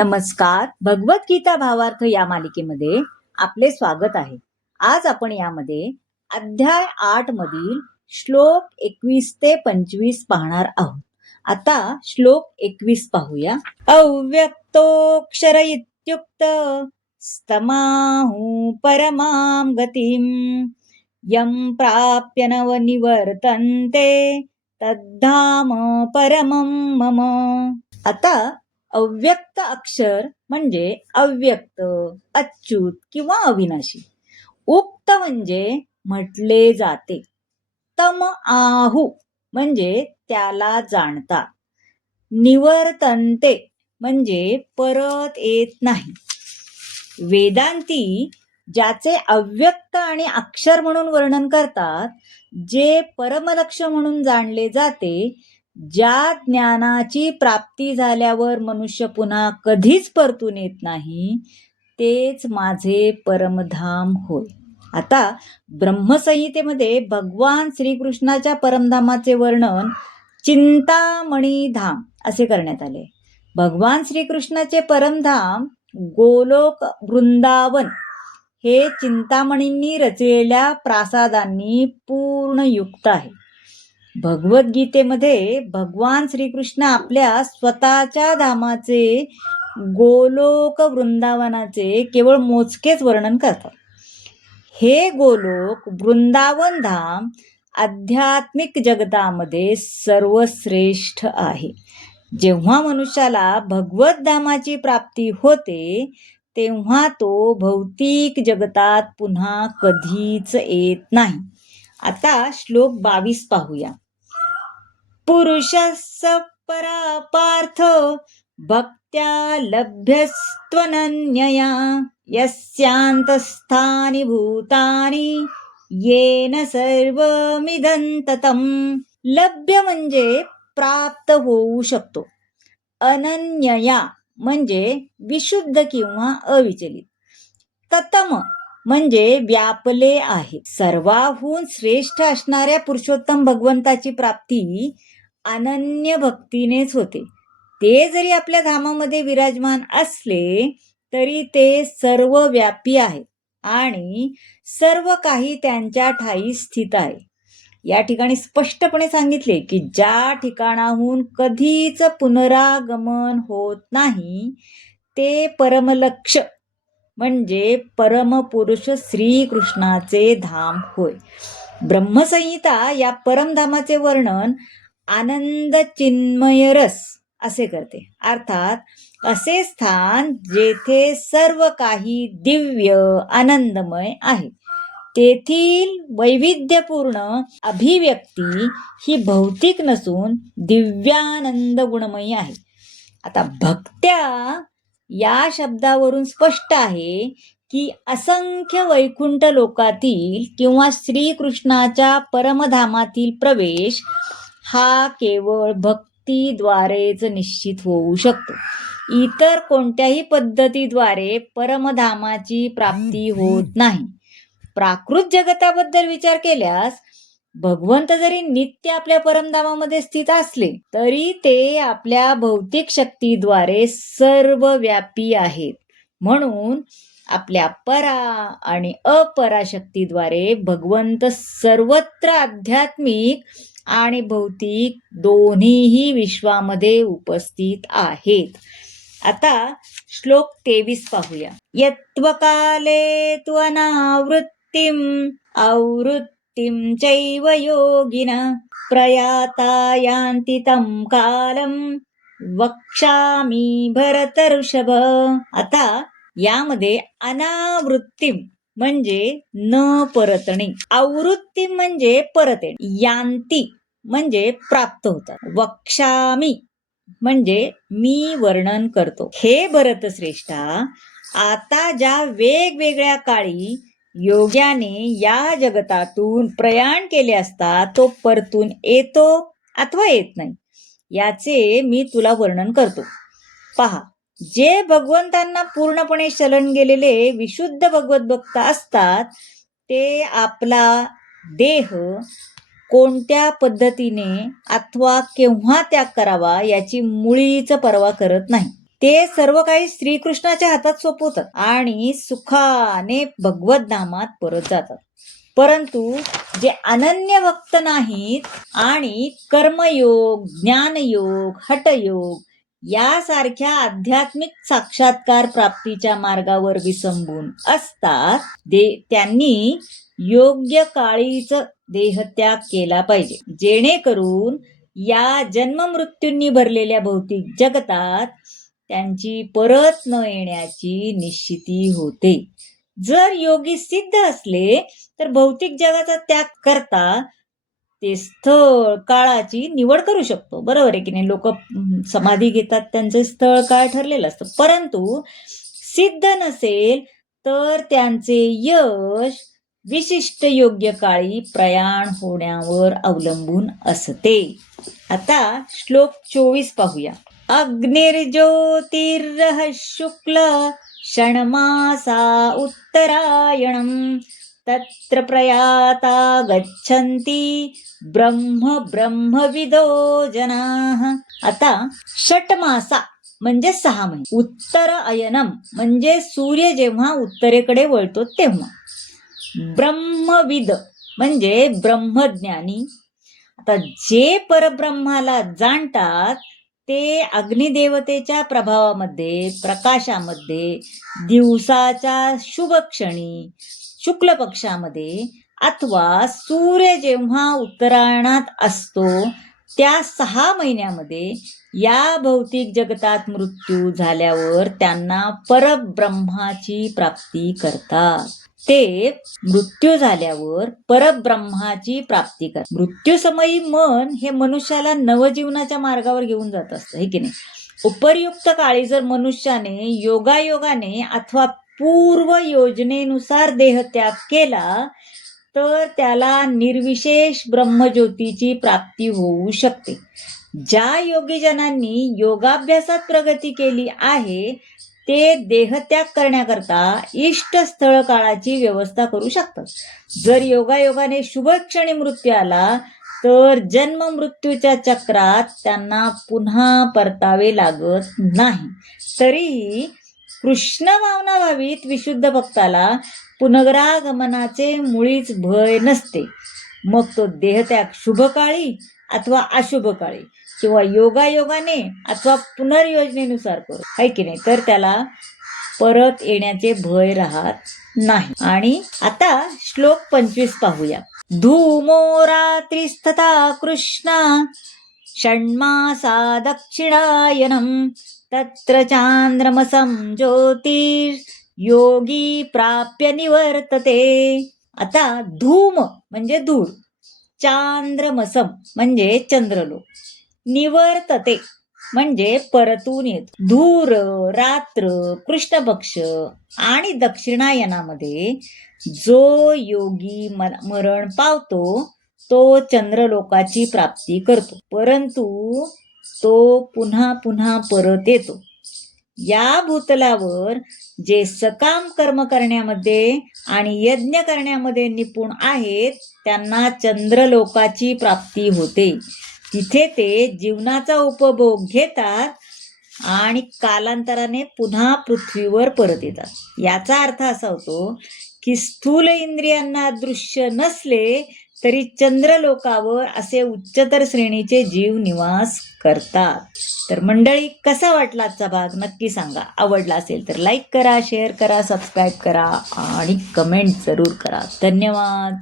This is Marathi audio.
नमस्कार. भगवद्गीता भावार्थ या मालिकेमध्ये आपले स्वागत आहे. आज आपण यामध्ये अध्याय 8 मधील श्लोक 21 ते 25 पाहणार आहोत. आता श्लोक 21 पाहूया. अव्यक्तोक्षर इत्युक्त स्तमाहु परमां गतिम यं प्राप्य नव निवर्तन्ते तद्धाम परमं मम. आता अव्यक्त अक्षर म्हणजे अव्यक्त, अच्युत किंवा अविनाशी. उक्त म्हणजे म्हटले जाते. तम आहू म्हणजे त्याला जाणता. निवर्तन्ते म्हणजे परत येत नाही. वेदांती ज्याचे अव्यक्त आणि अक्षर म्हणून वर्णन करतात, जे परमलक्ष्य म्हणून जाणले जाते, ज्या ज्ञानाची प्राप्ती झाल्यावर मनुष्य पुन्हा कधीच परतून येत नाही, तेच माझे परमधाम होय. आता ब्रह्मसंहितेमध्ये भगवान श्रीकृष्णाच्या परमधामाचे वर्णन चिंतामणी धाम असे करण्यात आले. भगवान श्रीकृष्णाचे परमधाम गोलोक वृंदावन हे चिंतामणींनी रचलेल्या प्रासादांनी पूर्ण युक्त आहे. भगवद्गीतेमध्ये भगवान श्रीकृष्ण आपल्या स्वतःच्या धामाचे गोलोक वृंदावनाचे केवळ मोजकेच वर्णन करतात. हे गोलोक वृंदावन धाम आध्यात्मिक जगतामध्ये सर्वश्रेष्ठ आहे. जेव्हा मनुष्याला भगवत धामाची प्राप्ती होते, तेव्हा तो भौतिक जगतात पुन्हा कधीच येत नाही. आता श्लोक 22 पाहूया. पुरुषस्य परा पार्थ भक्त्या लभ्यस्त्वनन्यया यस्यांतस्थानि भूतानि येन सर्वमिदं ततं. लभ्य म्हणजे प्राप्त होऊ शकतो. अनन्यया म्हणजे विशुद्ध किंवा अविचलित. ततम म्हणजे व्यापले आहे. सर्वाहून श्रेष्ठ असणाऱ्या पुरुषोत्तम भगवंताची प्राप्ती अनन्य भक्तीनेच होते. ते जरी आपल्या धामामध्ये विराजमान असले तरी ते सर्व व्यापी आहे आणि सर्व काही त्यांच्या ठाई स्थित आहे. या ठिकाणी स्पष्टपणे सांगितले की ज्या ठिकाणाहून कधीच पुनरागमन होत नाही, ते परमलक्ष्य म्हणजे परमपुरुष श्रीकृष्णाचे धाम होय. ब्रह्मसंहिता या परमधामाचे वर्णन आनंद चिन्मय रस असे करते. अर्थात असे स्थान जेथे सर्व काही दिव्य आनंदमय आहे. तेथील वैविध्यपूर्ण अभिव्यक्ती ही भौतिक नसून दिव्यानंद गुणमयी आहे. आता भक्त्या या शब्दावरून स्पष्ट आहे की असंख्य वैकुंठ लोकातील किंवा श्रीकृष्णाच्या परमधामातील प्रवेश हा केवळ भक्तीद्वारेच निश्चित होऊ शकतो. इतर कोणत्याही पद्धतीद्वारे परमधामाची प्राप्ती होत नाही. प्राकृत जगताबद्दल विचार केल्यास भगवंत जरी नित्य आपल्या परमधामामध्ये स्थित असले तरी ते आपल्या भौतिक शक्तीद्वारे सर्व व्यापी आहेत. म्हणून आपल्या परा आणि अपरा शक्तीद्वारे भगवंत सर्वत्र आध्यात्मिक आणि भौतिक दोन्हीही विश्वामध्ये उपस्थित आहेत. आता श्लोक 23 पाहूया. यत्त्वकाले तु अनावृत्तिम आवृत्तिम चैव योगिनः प्रयाता यान्ति तं कालं वक्ष्यामि भरतर्षभ. आता यामध्ये अनावृत्तिम म्हणजे न परतणे, आवृत्ती म्हणजे परत येणे, यांती म्हणजे प्राप्त होतात, वक्ष्यामि म्हणजे मी वर्णन करतो. हे भरतश्रेष्ठा, आता ज्या वेगवेगळ्या काळी योग्याने या जगतातून प्रयाण केले असता तो परतून येतो अथवा येत नाही, याचे मी तुला वर्णन करतो. पहा, जे भगवंतांना पूर्णपणे शरण गेलेले विशुद्ध भगवत भक्त असतात, ते आपला देह कोणत्या पद्धतीने अथवा केव्हा त्याग करावा याची मुळीच पर्वा करत नाही. ते सर्व काही श्रीकृष्णाच्या हातात सोपवतात आणि सुखाने भगवत धामात परत जातात. परंतु जे अनन्य भक्त नाहीत आणि कर्मयोग, ज्ञानयोग, हठयोग यासारख्या आध्यात्मिक साक्षात्कार प्राप्तीच्या मार्गावर विसंबून असतात, त्यांनी योग्य काळीच देहत्याग केला पाहिजे, जेणेकरून या जन्ममृत्यूंनी भरलेल्या भौतिक जगतात त्यांची परत न येण्याची निश्चिती होते. जर योगी सिद्ध असले तर भौतिक जगाचा त्याग करता ते स्थळ काळाची निवड करू शकतो. बरोबर आहे की नाही? लोक समाधी घेतात, त्यांचे स्थळ काळ ठरलेलं असतं. परंतु सिद्ध नसेल तर त्यांचे यश विशिष्ट योग्य काळी प्रयाण होण्यावर अवलंबून असते. आता श्लोक 24 पाहूया. अग्निर्ज्योतिर्रः शुक्ल षण्मासा उत्तरायणम् तत्र प्रयाता गच्छन्ति ब्रह्मविदो जनाः. आता षटमासा म्हणजे 6 महिने, उत्तर अयनम म्हणजे सूर्य जेव्हा उत्तरेकडे वळतो तेव्हा, ब्रह्मविद म्हणजे ब्रह्मज्ञानी. आता जे परब्रह्माला जाणतात ते अग्निदेवतेच्या प्रभावामध्ये, प्रकाशामध्ये, दिवसाच्या शुभ क्षणी, शुक्ल पक्षामध्ये अथवा सूर्य जेव्हा उत्तरायणात असतो त्या 6 महिन्यामध्ये या भौतिक जगतात मृत्यू झाल्यावर त्यांना परब्रह्माची प्राप्ती करतात. ते मृत्यू झाल्यावर परब्रह्माची प्राप्ती करतात. मृत्यूसमयी मन हे मनुष्याला नवजीवनाच्या मार्गावर घेऊन जात असतं, हे की नाही? उपर्युक्त काळी जर मनुष्याने योगायोगाने अथवा पूर्व योजनेनुसार देहत्याग केला तर त्याला निर्विशेष ब्रह्मज्योतीची प्राप्ती होऊ शकते. ज्या योगीजनांनी योगाभ्यासात प्रगती केली आहे ते देहत्याग करण्याकरता इष्ट स्थळ काळाची व्यवस्था करू शकतात. जर योगायोगाने शुभक्षणी मृत्यू आला तर जन्म मृत्यूच्या चक्रात त्यांना पुन्हा परतावे लागत नाही. तरीही कृष्ण भावना भावित विशुद्ध भक्ताला पुनरागमनाचे मुळीच भय नसते. मग तो देहत्याग शुभ काळी अथवा अशुभ काळी किंवा योगायोगाने अथवा पुनर्योजनेनुसार करू, आहे की नाही? तर त्याला परत येण्याचे भय राहत नाही. आणि आता श्लोक 25 पाहूया. धूमो रात्रिस्तथा कृष्णा षण्मासा दक्षिणायनम् तत्र चांद्रमसं ज्योतिर्योगी प्राप्य निवर्तते. आता धूम म्हणजे धूळ, चांद्रमसम म्हणजे चंद्रलोक, निवर्तते म्हणजे परतून येत. धूर, रात्र, कृष्ण पक्ष आणि दक्षिणायनामध्ये जो योगी मरण पावतो तो चंद्रलोकाची प्राप्ती करतो, परंतु तो पुन्हा पुन्हा परत येतो. या भूतलावर जे सकाम कर्म करण्यामध्ये आणि यज्ञ करण्यामध्ये निपुण आहेत त्यांना चंद्रलोकाची प्राप्ती होते. तिथे ते जीवनाचा उपभोग घेतात आणि कालांतराने पुन्हा पृथ्वीवर परत येतात. याचा अर्थ असा होतो की स्थूल इंद्रियांना दृश्य नसले तरी चंद्रलोकावर असे उच्चतर श्रेणीचे जीव निवास करतात. तर मंडळी, कसा वाटला आजचा भाग नक्की सांगा. आवडला असेल तर लाईक करा, शेअर करा, सबस्क्राईब करा आणि कमेंट जरूर करा. धन्यवाद.